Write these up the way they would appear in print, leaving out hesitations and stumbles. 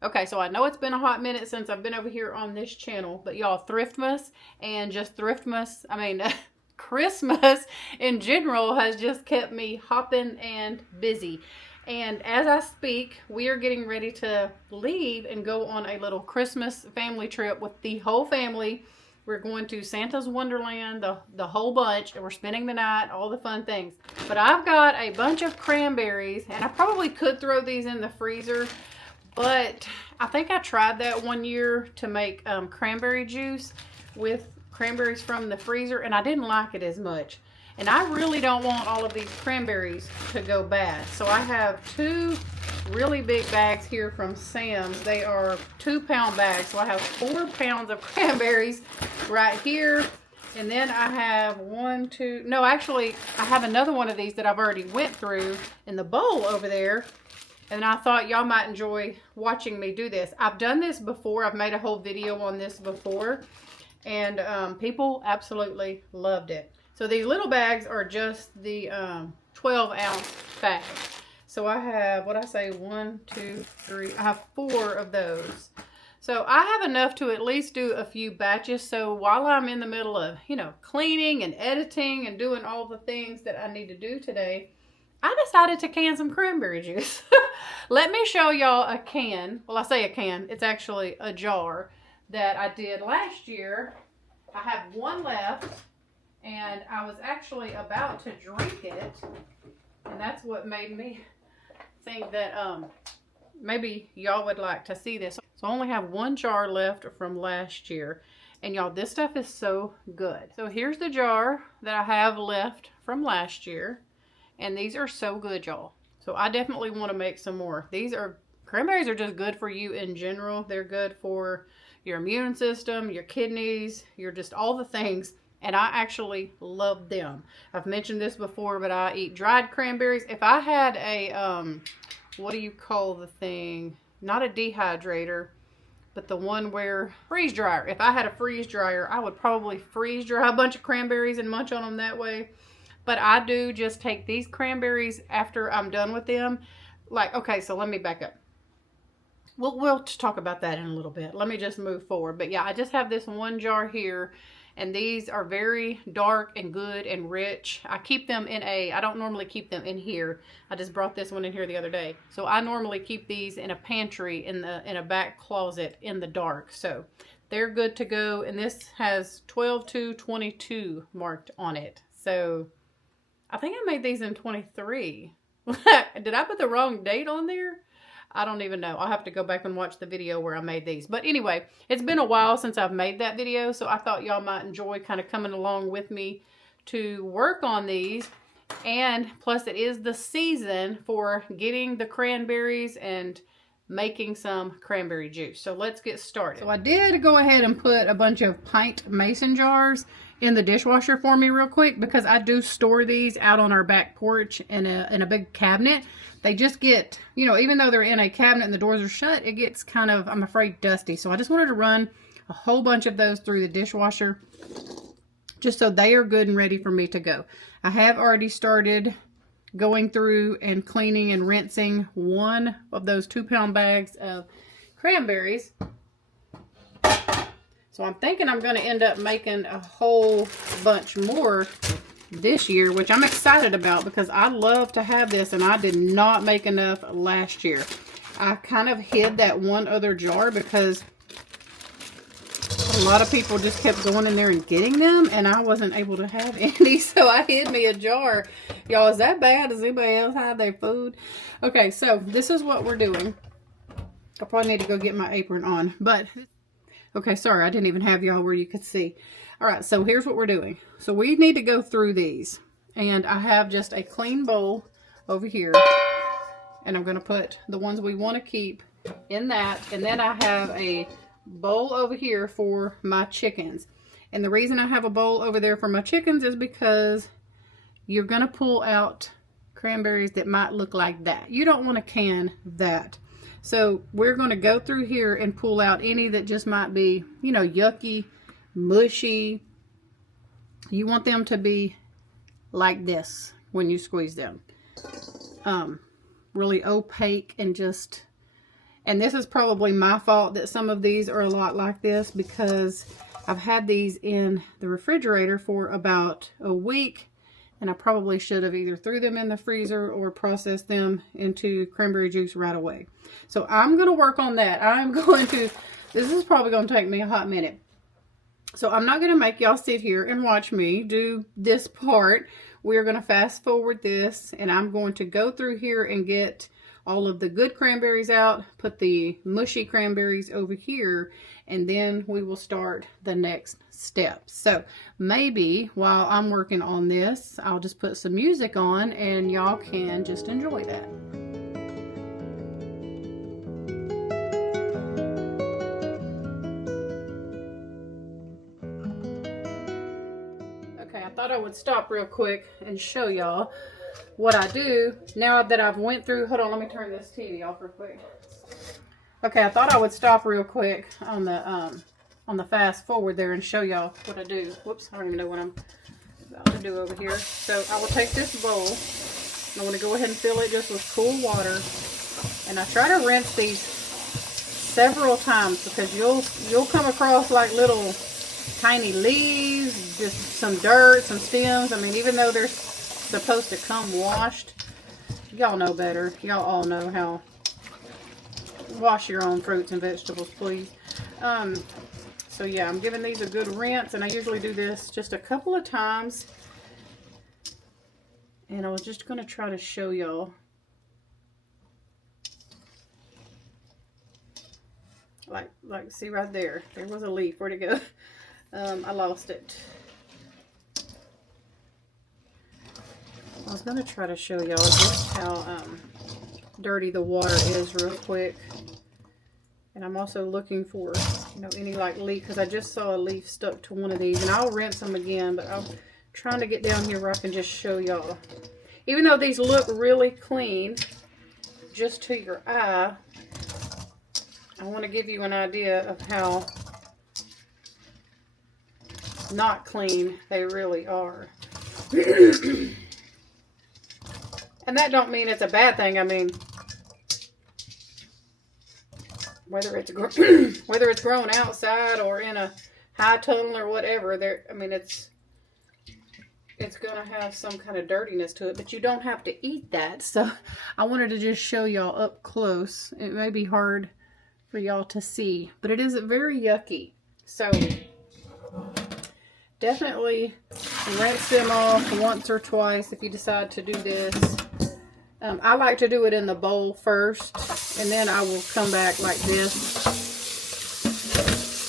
Okay, so I know it's been a hot minute since I've been over here on this channel, but y'all, Thriftmas and just Thriftmas, I mean, Christmas in general has just kept me hopping and busy. And as I speak, we are getting ready to leave and go on a little Christmas family trip with the whole family. We're going to Santa's Wonderland, the whole bunch, and we're spending the night, all the fun things. But I've got a bunch of cranberries, and I probably could throw these in the freezer, but I think I tried that one year to make cranberry juice with cranberries from the freezer, and I didn't like it as much. And I really don't want all of these cranberries to go bad. So I have two really big bags here from Sam's. They are 2-pound bags. So I have 4 pounds of cranberries right here. And then I have I have another one of these that I've already went through in the bowl over there. And I thought y'all might enjoy watching me do this. I've done this before. I've made a whole video on this before. And people absolutely loved it. So these little bags are just the 12-ounce bag. So I have, I have 4 of those. So I have enough to at least do a few batches. So while I'm in the middle of, cleaning and editing and doing all the things that I need to do today, I decided to can some cranberry juice. Let me show y'all a can. Well, I say a can. It's actually a jar that I did last year. I have one left, and I was actually about to drink it. And that's what made me think that maybe y'all would like to see this. So I only have one jar left from last year. And y'all, this stuff is so good. So here's the jar that I have left from last year. And these are so good, y'all. So I definitely want to make some more. Cranberries are just good for you in general. They're good for your immune system, your kidneys, just all the things. And I actually love them. I've mentioned this before, but I eat dried cranberries. If I had a, what do you call the thing? Not a dehydrator, but the one where, freeze dryer. If I had a freeze dryer, I would probably freeze dry a bunch of cranberries and munch on them that way. But I do just take these cranberries after I'm done with them. Okay, so let me back up. We'll talk about that in a little bit. Let me just move forward. But yeah, I just have this one jar here. And these are very dark and good and rich. I keep them I don't normally keep them in here. I just brought this one in here the other day. So I normally keep these in a pantry in a back closet in the dark. So they're good to go. And this has 12/2/22 marked on it. So I think I made these in 23. Did I put the wrong date on there? I don't even know. I'll have to go back and watch the video where I made these. But anyway, it's been a while since I've made that video, so I thought y'all might enjoy kind of coming along with me to work on these. And plus it is the season for getting the cranberries and making some cranberry juice. So let's get started. So I did go ahead and put a bunch of pint mason jars in the dishwasher for me real quick, because I do store these out on our back porch in a big cabinet. They just get, even though they're in a cabinet and the doors are shut, it gets kind of, I'm afraid, dusty. So I just wanted to run a whole bunch of those through the dishwasher just so they are good and ready for me to go. I have already started going through and cleaning and rinsing one of those 2-pound bags of cranberries. So I'm thinking I'm going to end up making a whole bunch more this year, which I'm excited about because I love to have this, and I did not make enough last year. I kind of hid that one other jar because a lot of people just kept going in there and getting them, and I wasn't able to have any, so I hid me a jar. Y'all, is that bad? Does anybody else hide their food? Okay, so this is what we're doing. I probably need to go get my apron on, but okay, sorry, I didn't even have y'all where you could see. All right, so here's what we're doing. So we need to go through these, and I have just a clean bowl over here, and I'm going to put the ones we want to keep in that, and then I have a bowl over here for my chickens. And the reason I have a bowl over there for my chickens is because you're going to pull out cranberries that might look like that. You don't want to can that. So we're going to go through here and pull out any that just might be, yucky, mushy. You want them to be like this when you squeeze them. Really opaque and And this is probably my fault that some of these are a lot like this, because I've had these in the refrigerator for about a week, and I probably should have either threw them in the freezer or processed them into cranberry juice right away. So I'm going to work on that. This is probably going to take me a hot minute. So I'm not going to make y'all sit here and watch me do this part. We're going to fast forward this, and I'm going to go through here and get all of the good cranberries out, put the mushy cranberries over here, and then we will start the next step. So maybe while I'm working on this, I'll just put some music on and y'all can just enjoy that. Okay, I thought I would stop real quick and show y'all what I do now that I've went through. Hold on, let me turn this TV off real quick. Okay, I thought I would stop real quick on the fast forward there and show y'all what I do. Whoops, I don't even know what I'm about to do over here. So I will take this bowl, and I'm going to go ahead and fill it just with cool water, and I try to rinse these several times, because you'll come across like little tiny leaves, just some dirt, some stems. I mean, even though they're supposed to come washed, y'all know better. Y'all all know how. Wash your own fruits and vegetables, please. So yeah, I'm giving these a good rinse, and I usually do this just a couple of times. And I was just going to try to show y'all. Like, see right there. There was a leaf. Where'd it go? I lost it. I was going to try to show y'all just how dirty the water is real quick. And I'm also looking for, any like leaf, because I just saw a leaf stuck to one of these, and I'll rinse them again, but I'm trying to get down here where I can just show y'all. Even though these look really clean just to your eye, I want to give you an idea of how not clean they really are. And that don't mean it's a bad thing. I mean, whether it's grown outside or in a high tunnel or whatever, it's gonna have some kind of dirtiness to it, but you don't have to eat that. So I wanted to just show y'all up close. It may be hard for y'all to see, but it is very yucky. So definitely rinse them off once or twice if you decide to do this. I like to do it in the bowl first, and then I will come back like this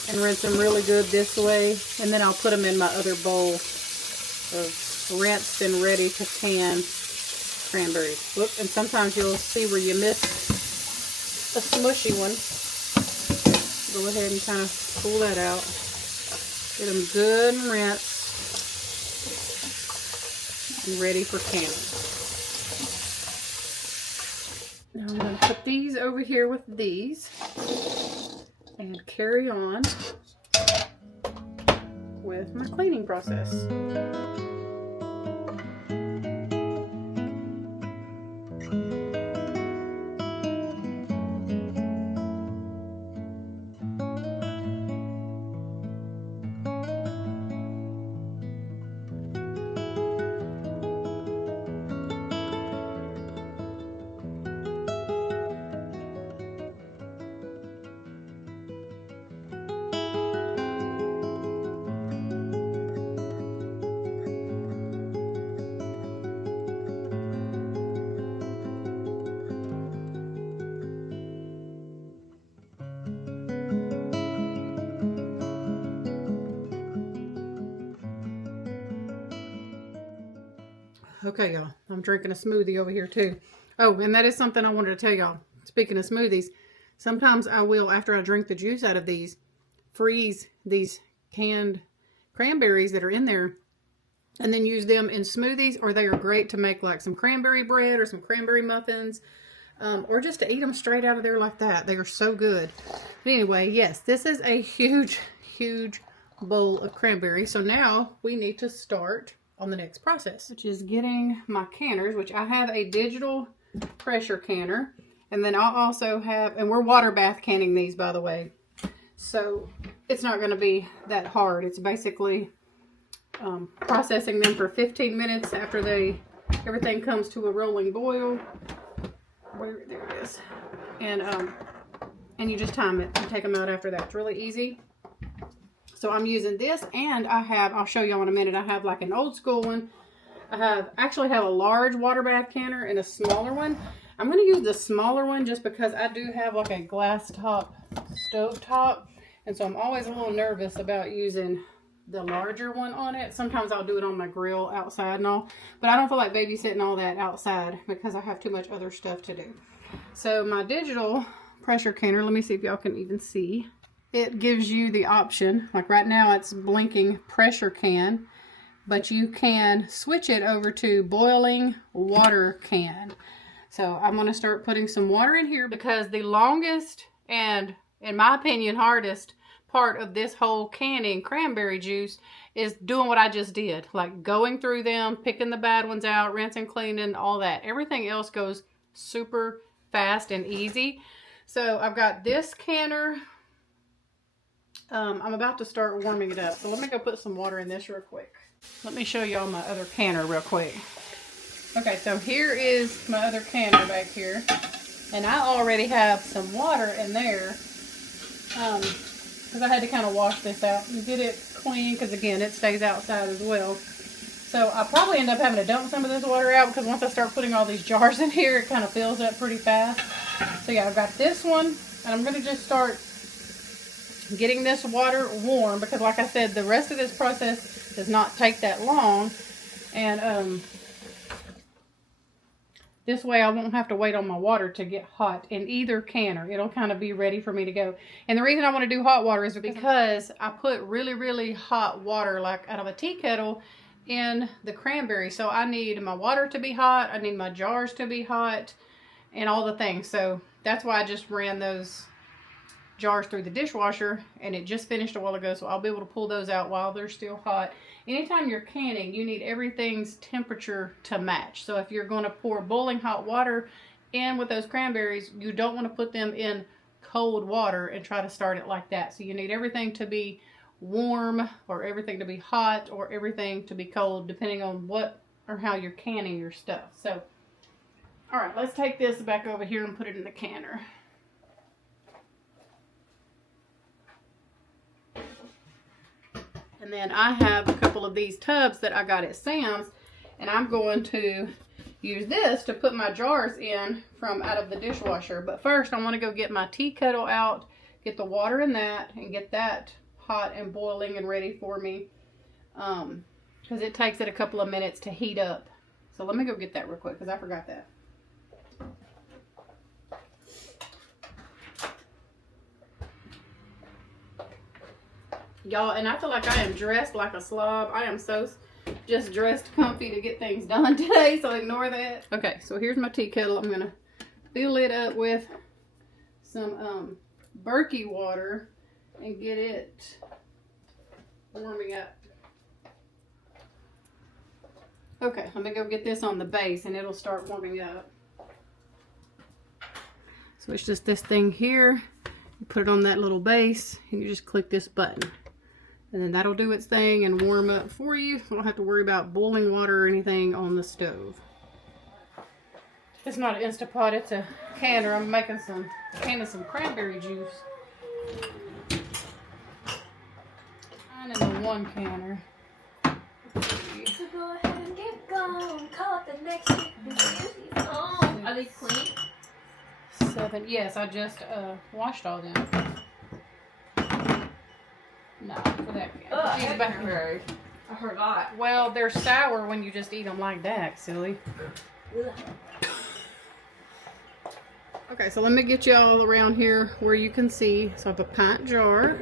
and rinse them really good this way, and then I'll put them in my other bowl of rinsed and ready to can cranberries. Whoop, and sometimes you'll see where you missed a smushy one. Go ahead and kind of pull that out. Get them good and rinsed and ready for canning. Now I'm going to put these over here with these and carry on with my cleaning process. Okay, y'all, I'm drinking a smoothie over here too. Oh, and that is something I wanted to tell y'all. Speaking of smoothies, sometimes I will, after I drink the juice out of these, freeze these canned cranberries that are in there and then use them in smoothies, or they are great to make like some cranberry bread or some cranberry muffins, or just to eat them straight out of there like that. They are so good. But anyway, yes, this is a huge, huge bowl of cranberry. So now we need to start on the next process, which is getting my canners, which I have a digital pressure canner, And then I'll also have, and we're water bath canning these, by the way. So it's not going to be that hard. It's basically processing them for 15 minutes after everything comes to a rolling boil. There it is. And you just time it and take them out after that. It's really easy. So I'm using this, and I'll show y'all in a minute, I have like an old school one. Actually have a large water bath canner and a smaller one. I'm going to use the smaller one just because I do have like a glass top stove top. And so I'm always a little nervous about using the larger one on it. Sometimes I'll do it on my grill outside and all. But I don't feel like babysitting all that outside because I have too much other stuff to do. So my digital pressure canner, let me see if y'all can even see. It gives you the option, like right now it's blinking pressure can, but you can switch it over to boiling water can. So I'm going to start putting some water in here because the longest and, in my opinion, hardest part of this whole canning cranberry juice is doing what I just did. Like going through them, picking the bad ones out, rinsing, cleaning, all that. Everything else goes super fast and easy. So I've got this canner. I'm about to start warming it up. So let me go put some water in this real quick. Let me show y'all my other canner real quick. Okay, so here is my other canner back here. And I already have some water in there. Because I had to kind of wash this out and get it clean. Because again, it stays outside as well. So I'll probably end up having to dump some of this water out. Because once I start putting all these jars in here, it kind of fills up pretty fast. So yeah, I've got this one. And I'm going to just start getting this water warm. Because like I said, the rest of this process does not take that long. And this way I won't have to wait on my water to get hot in either canner. It'll kind of be ready for me to go. And the reason I want to do hot water is because I put really, really hot water, like out of a tea kettle, in the cranberry. So I need my water to be hot. I need my jars to be hot and all the things. So that's why I just ran those jars through the dishwasher, and it just finished a while ago. So I'll be able to pull those out while they're still hot. Anytime you're canning, you need everything's temperature to match. So if you're going to pour boiling hot water in with those cranberries, you don't want to put them in cold water and try to start it like that. So you need everything to be warm, or everything to be hot, or everything to be cold, depending on what or how you're canning your stuff. So, all right, let's take this back over here and put it in the canner. And then I have a couple of these tubs that I got at Sam's, and I'm going to use this to put my jars in from out of the dishwasher. But first I want to go get my tea kettle out, get the water in that, and get that hot and boiling and ready for me. Because it takes it a couple of minutes to heat up. So let me go get that real quick because I forgot that. Y'all, and I feel like I am dressed like a slob. I am so just dressed comfy to get things done today, so ignore that. Okay, so here's my tea kettle. I'm going to fill it up with some Berkey water and get it warming up. Okay, let me go get this on the base and it'll start warming up. So it's just this thing here. You put it on that little base and you just click this button. And then that'll do its thing and warm up for you. You don't have to worry about boiling water or anything on the stove. It's not an Instapot, it's a canner. I'm making a can of some cranberry juice. Mine in the one canner. So go ahead and get going. Call up the next Oh, are they clean? 7. Yes, I just washed all them. No, for that. I forgot. Well, they're sour when you just eat them like that, silly. Okay, so let me get you all around here where you can see. So I have a pint jar.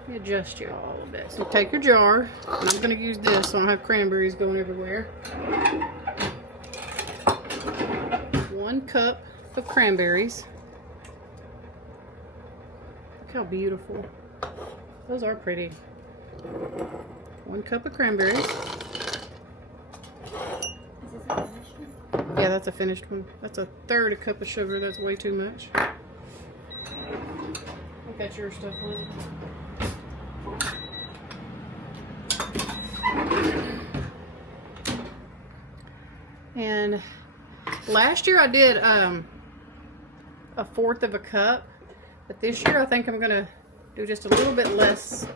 Let me adjust you all a little bit. So take your jar, and I'm going to use this so I don't have cranberries going everywhere. 1 cup of cranberries. Look how beautiful. Those are pretty. 1 cup of cranberries. Yeah, that's a finished one. That's a third a cup of sugar. That's way too much. I think that's your stuff, Elizabeth. And last year I did a fourth of a cup, but this year I think I'm gonna do just a little bit less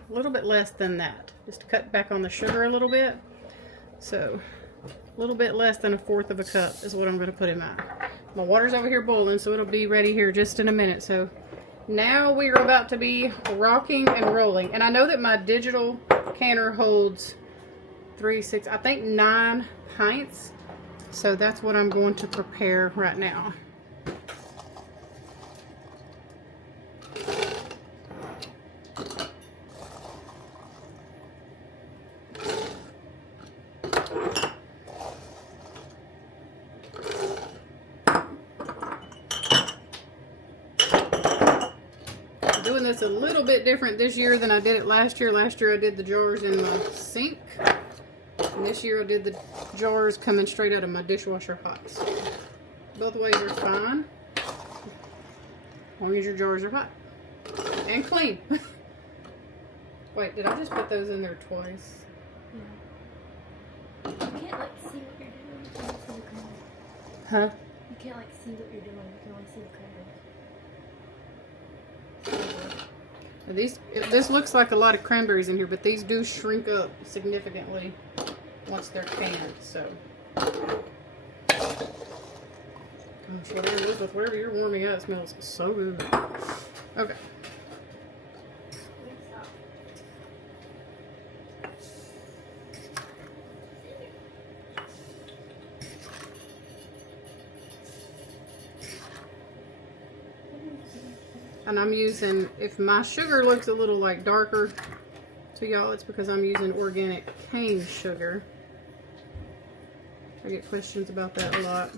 than that, just to cut back on the sugar a little bit. So a little bit less than a fourth of a cup is what I'm gonna put in mine. My water's over here boiling, so it'll be ready here just in a minute. So now we are about to be rocking and rolling. And I know that my digital canner holds 3, 6, I think 9 pints. So that's what I'm going to prepare right now. I'm doing this a little bit different this year than I did it last year. Last year I did the jars in the sink. And this year I did the jars coming straight out of my dishwasher hot. So both ways are fine, as long as your jars are hot and clean. Wait, did I just put those in there twice? Yeah. You can't like see what you're doing. You can't see the cranberries. Huh? You can't like see what you're doing. You can only see the cranberries. This looks like a lot of cranberries in here, but these do shrink up significantly once they're canned. So, gosh, whatever it is with wherever you're warming up, it smells so good. Okay. And I'm using, if my sugar looks a little like darker to y'all, it's because I'm using organic cane sugar. I get questions about that a lot.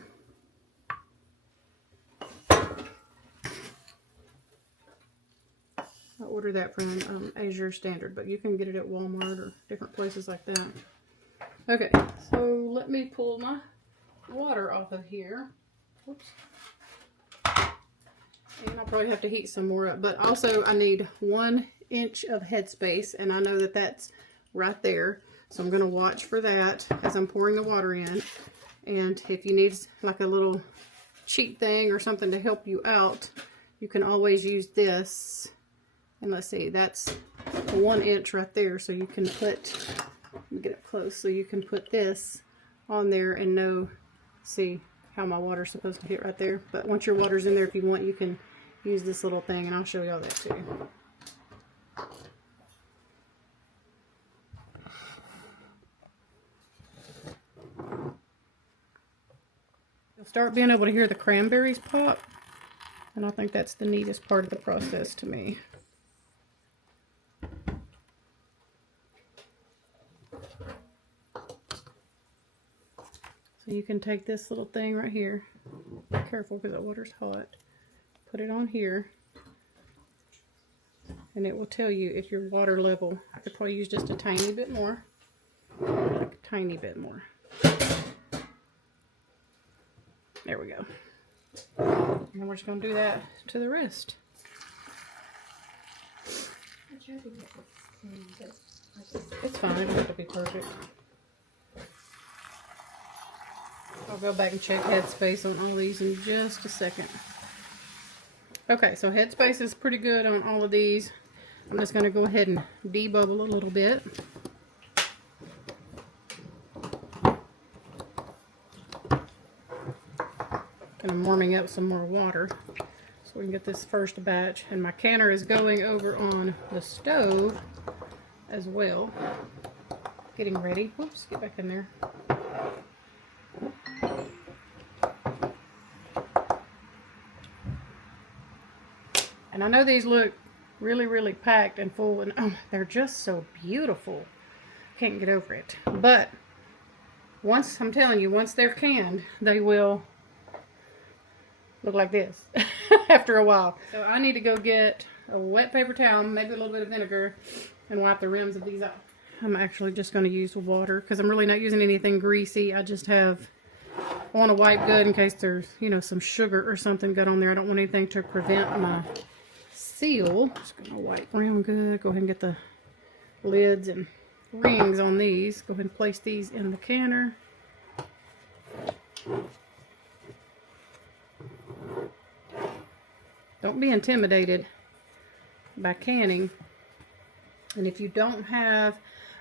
I order that from Azure Standard, but you can get it at Walmart or different places like that. Okay, so let me pull my water off of here. Whoops. And I'll probably have to heat some more up, but also I need 1 inch of headspace, and I know that that's right there. So I'm going to watch for that as I'm pouring the water in. And if you need like a little cheat thing or something to help you out, you can always use this. And let's see, that's 1 inch right there. So you can put, let me get up close, so you can put this on there and know, see how my water's supposed to hit right there. But once your water's in there, if you want, you can use this little thing, and I'll show y'all that too. You'll start being able to hear the cranberries pop, and I think that's the neatest part of the process to me. So you can take this little thing right here, be careful because that water's hot, put it on here, and it will tell you if your water level, I could probably use just a tiny bit more, like a tiny bit more. There we go. And then we're just going to do that to the rest. It's fine, it doesn't have to be perfect. I'll go back and check headspace on all these in just a second. Okay, so headspace is pretty good on all of these. I'm just going to go ahead and debubble a little bit. And I'm warming up some more water so we can get this first batch. And my canner is going over on the stove as well. Getting ready. Whoops, get back in there. And I know these look really, really packed and full, and oh, they're just so beautiful. Can't get over it. But once, I'm telling you, once they're canned, they will look like this after a while. So I need to go get a wet paper towel, maybe a little bit of vinegar, and wipe the rims of these off. I'm actually just going to use water because I'm really not using anything greasy. I just have I want to wipe good in case there's, you know, some sugar or something got on there. I don't want anything to prevent my seal. Just gonna wipe real good. Go ahead and get the lids and rings on these. Go ahead and place these in the canner. Don't be intimidated by canning. And if you don't have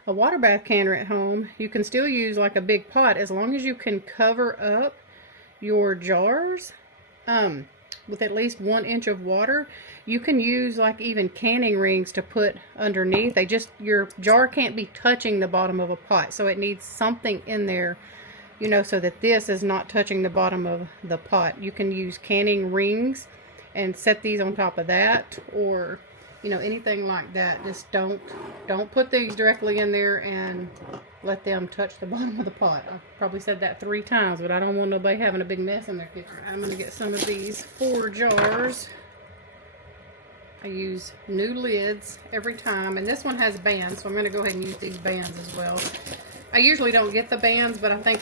a water bath canner at home, you can still use like a big pot as long as you can cover up your jars with at least 1 inch of water. You can use like even canning rings to put underneath. Your jar can't be touching the bottom of a pot, so it needs something in there, you know, so that this is not touching the bottom of the pot. You can use canning rings and set these on top of that, or you know, anything like that. Just don't put things directly in there and let them touch the bottom of the pot. I've probably said that 3 times, but I don't want nobody having a big mess in their kitchen. I'm going to get some of these 4 jars. I use new lids every time, and this one has bands, so I'm going to go ahead and use these bands as well. I usually don't get the bands, but I think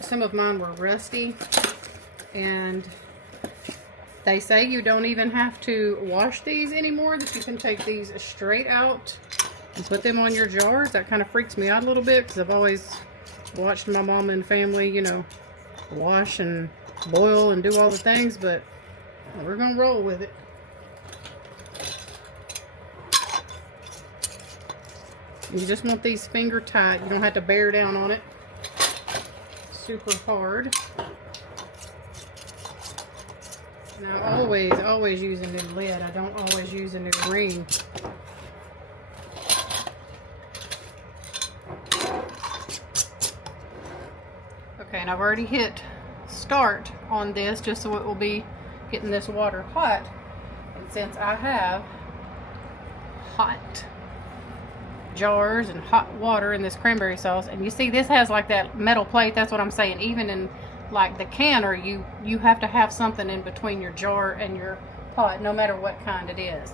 some of mine were rusty, and they say you don't even have to wash these anymore, that you can take these straight out and put them on your jars. That kind of freaks me out a little bit, because I've always watched my mom and family, you know, wash and boil and do all the things, but we're going to roll with it. You just want these finger tight. You don't have to bear down on it super hard. Now, always use a new lid. I don't always use a new ring. Okay, and I've already hit start on this just so it will be getting this water hot. And since I have hot jars and hot water in this cranberry sauce, and you see this has like that metal plate, that's what I'm saying. Even in like the canner, you have to have something in between your jar and your pot, no matter what kind it is.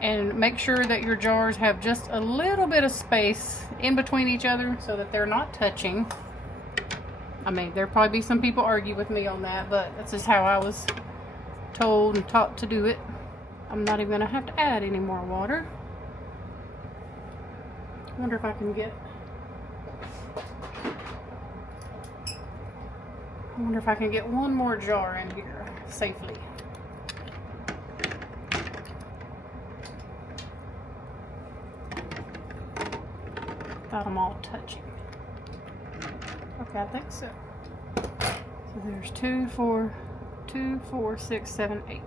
And make sure that your jars have just a little bit of space in between each other so that they're not touching. I mean, there'll probably be some people argue with me on that, but that's just how I was told and taught to do it. I'm not even gonna have to add any more water. I wonder if I can get one more jar in here safely. Got them all touching. Okay, I think so. So there's 2, 4, 6, 7, 8.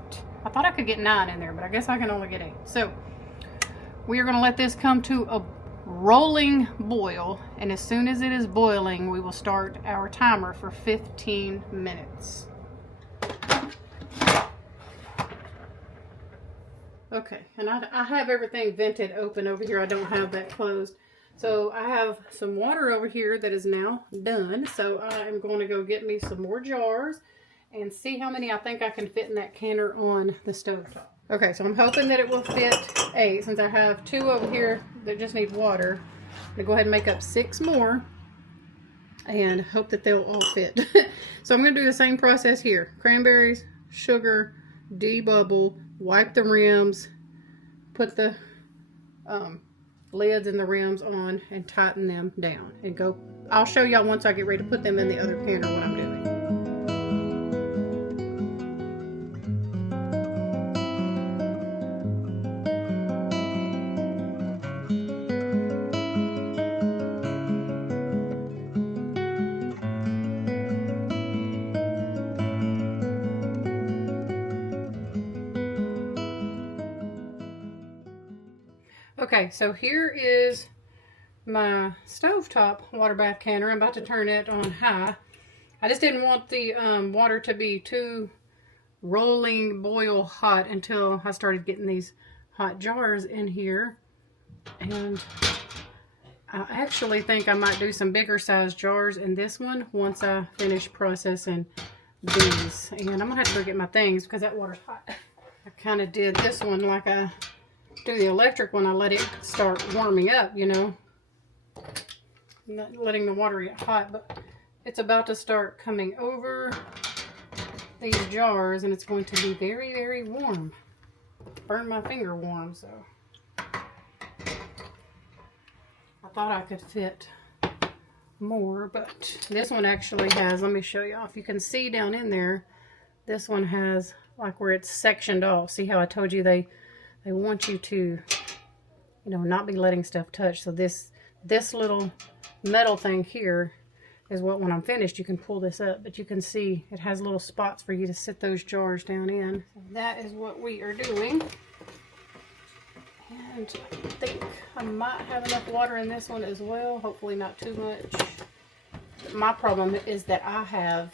I thought I could get 9 in there, but I guess I can only get 8. So we are going to let this come to a rolling boil, and as soon as it is boiling, we will start our timer for 15 minutes. Okay, and I have everything vented open over here. I don't have that closed. So I have some water over here that is now done. So I am going to go get me some more jars and see how many I think I can fit in that canner on the stovetop. Okay, so I'm hoping that it will fit 8, since I have 2 over here that just need water. I'm going to go ahead and make up 6 more and hope that they'll all fit. So I'm going to do the same process here. Cranberries, sugar, debubble, wipe the rims, put the lids and the rims on, and tighten them down. And go. I'll show y'all once I get ready to put them in the other canner what I'm doing. Okay, so here is my stovetop water bath canner. I'm about to turn it on high. I just didn't want the water to be too rolling boil hot until I started getting these hot jars in here. And I actually think I might do some bigger size jars in this one once I finish processing these. And I'm going to have to go get my things because that water's hot. I kind of did this one like I do the electric one. I let it start warming up, you know. I'm not letting the water get hot, but it's about to start coming over these jars, and it's going to be very, very warm. Burn my finger warm, so I thought I could fit more, but this one actually has, let me show you if you can see down in there, this one has like where it's sectioned off. See how I told you they want you to, you know, not be letting stuff touch. So this little metal thing here is what, when I'm finished, you can pull this up, but you can see it has little spots for you to sit those jars down in. So that is what we are doing. And I think I might have enough water in this one as well. Hopefully not too much. My problem is that I have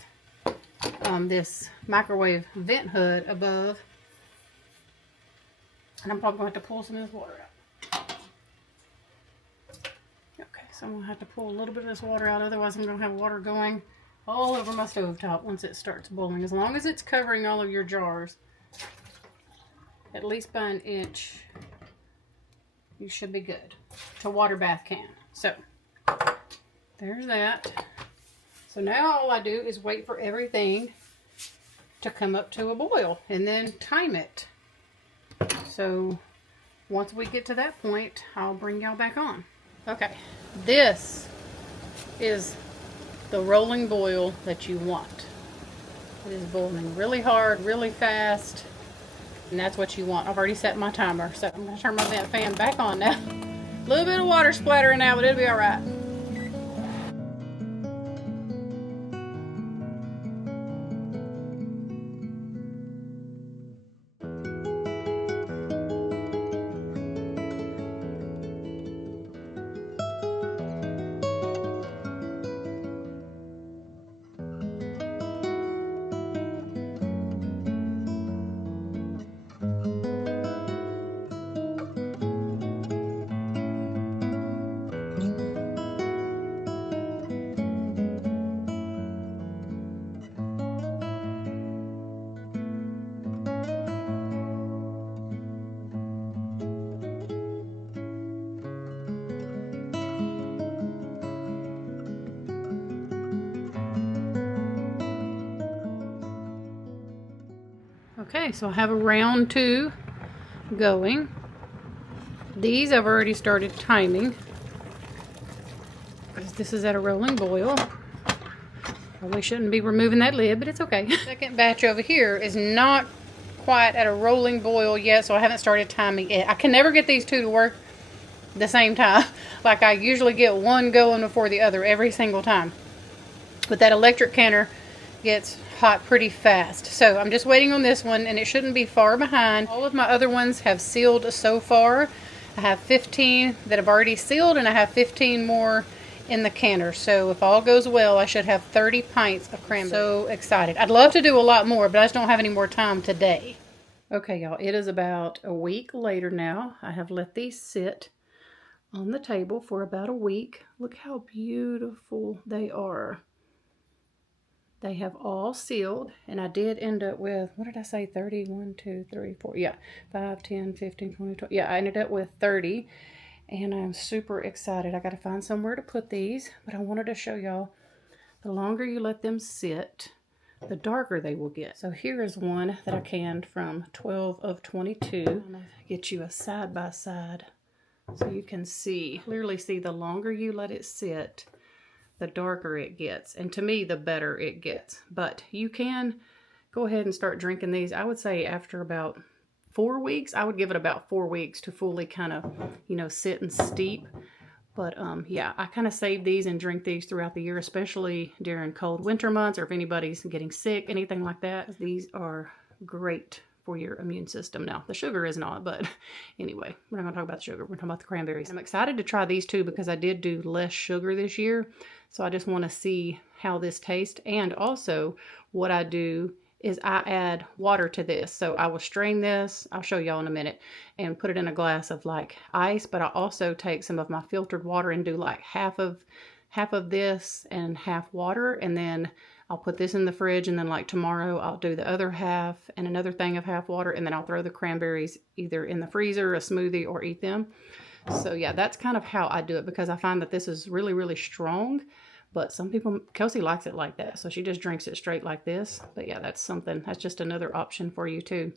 this microwave vent hood above, and I'm probably going to have to pull some of this water out. Okay, so I'm going to have to pull a little bit of this water out, otherwise I'm going to have water going all over my stovetop once it starts boiling. As long as it's covering all of your jars, at least by an inch, you should be good. It's a water bath can. So there's that. So now all I do is wait for everything to come up to a boil and then time it. So once we get to that point, I'll bring y'all back on. Okay, this is the rolling boil that you want. It is boiling really hard, really fast, and that's what you want. I've already set my timer, so I'm going to turn my vent fan back on now. A little bit of water splattering now, but it'll be all right. Okay, so I have a round 2 going. These I've already started timing because this is at a rolling boil. Probably shouldn't be removing that lid, but it's okay. Second batch over here is not quite at a rolling boil yet, so I haven't started timing it. I can never get these two to work the same time. Like I usually get one going before the other every single time. But that electric canner gets hot pretty fast. So I'm just waiting on this one, and it shouldn't be far behind. All of my other ones have sealed so far. I have 15 that have already sealed, and I have 15 more in the canner. So if all goes well, I should have 30 pints of cranberry. So excited. I'd love to do a lot more, but I just don't have any more time today. Okay, y'all, it is about a week later now. I have let these sit on the table for about a week. Look how beautiful they are. They have all sealed, and I did end up with, what did I say, 30? 1, 2, 3, 4, yeah, 5, 10, 15, 20, 20. Yeah, I ended up with 30, and I'm super excited. I got to find somewhere to put these, but I wanted to show y'all, the longer you let them sit, the darker they will get. So here is one that I canned from 12 of 22. I'm going to get you a side-by-side so you can see, clearly see the longer you let it sit, the darker it gets, and to me the better it gets. But you can go ahead and start drinking these. I would say after about 4 weeks. I would give it about 4 weeks to fully kind of, you know, sit and steep. But yeah, I kind of save these and drink these throughout the year, especially during cold winter months, or if anybody's getting sick, anything like that. These are great for your immune system. Now, the sugar is not, but anyway, we're not going to talk about the sugar. We're talking about the cranberries. I'm excited to try these too because I did do less sugar this year. So I just want to see how this tastes. And also what I do is I add water to this. So I will strain this, I'll show y'all in a minute, and put it in a glass of like ice. But I also take some of my filtered water and do like half of this and half water. And then I'll put this in the fridge, and then like tomorrow I'll do the other half and another thing of half water, and then I'll throw the cranberries either in the freezer, a smoothie, or eat them. So yeah, that's kind of how I do it because I find that this is really, really strong, But some people, Kelsey likes it like that, so she just drinks it straight like this. But yeah, that's just another option for you too.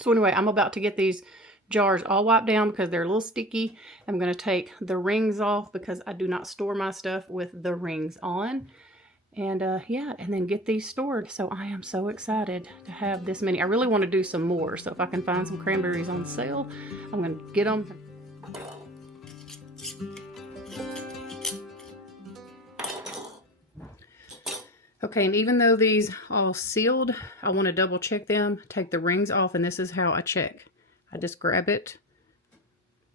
So anyway, I'm about to get these jars all wiped down because they're a little sticky. I'm going to take the rings off because I do not store my stuff with the rings on. And yeah, and then get these stored. So I am so excited to have this many. I really want to do some more. So if I can find some cranberries on sale, I'm going to get them. Okay, and even though these all sealed, I want to double check them, take the rings off, and this is how I check. I just grab it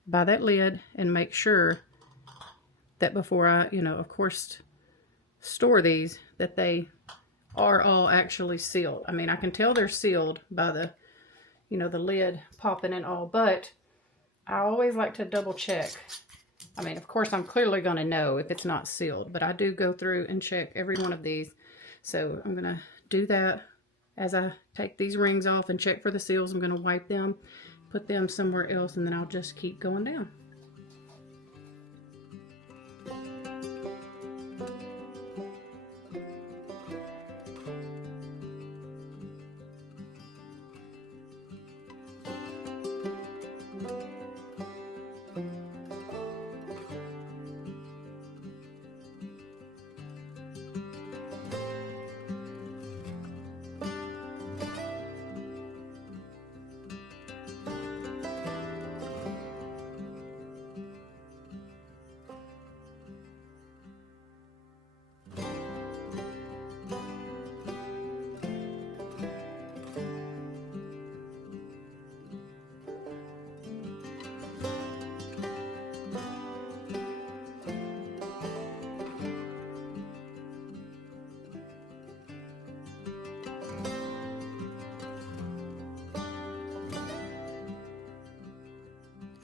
by that lid and make sure that before I, of course, store these, that they are all actually sealed. I mean, I can tell they're sealed by the, the lid popping and all, but I always like to double check. I mean, of course, I'm clearly going to know if it's not sealed, but I do go through and check every one of these. So I'm going to do that as I take these rings off and check for the seals. I'm going to wipe them, put them somewhere else, and then I'll just keep going down.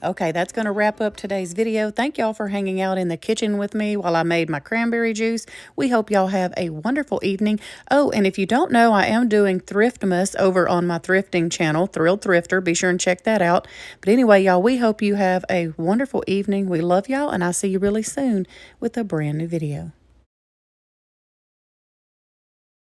Okay, that's going to wrap up today's video. Thank y'all for hanging out in the kitchen with me while I made my cranberry juice. We hope y'all have a wonderful evening. Oh, and if you don't know, I am doing Thriftmas over on my thrifting channel, Thrilled Thrifter. Be sure and check that out. But anyway, y'all, we hope you have a wonderful evening. We love y'all, and I'll see you really soon with a brand new video.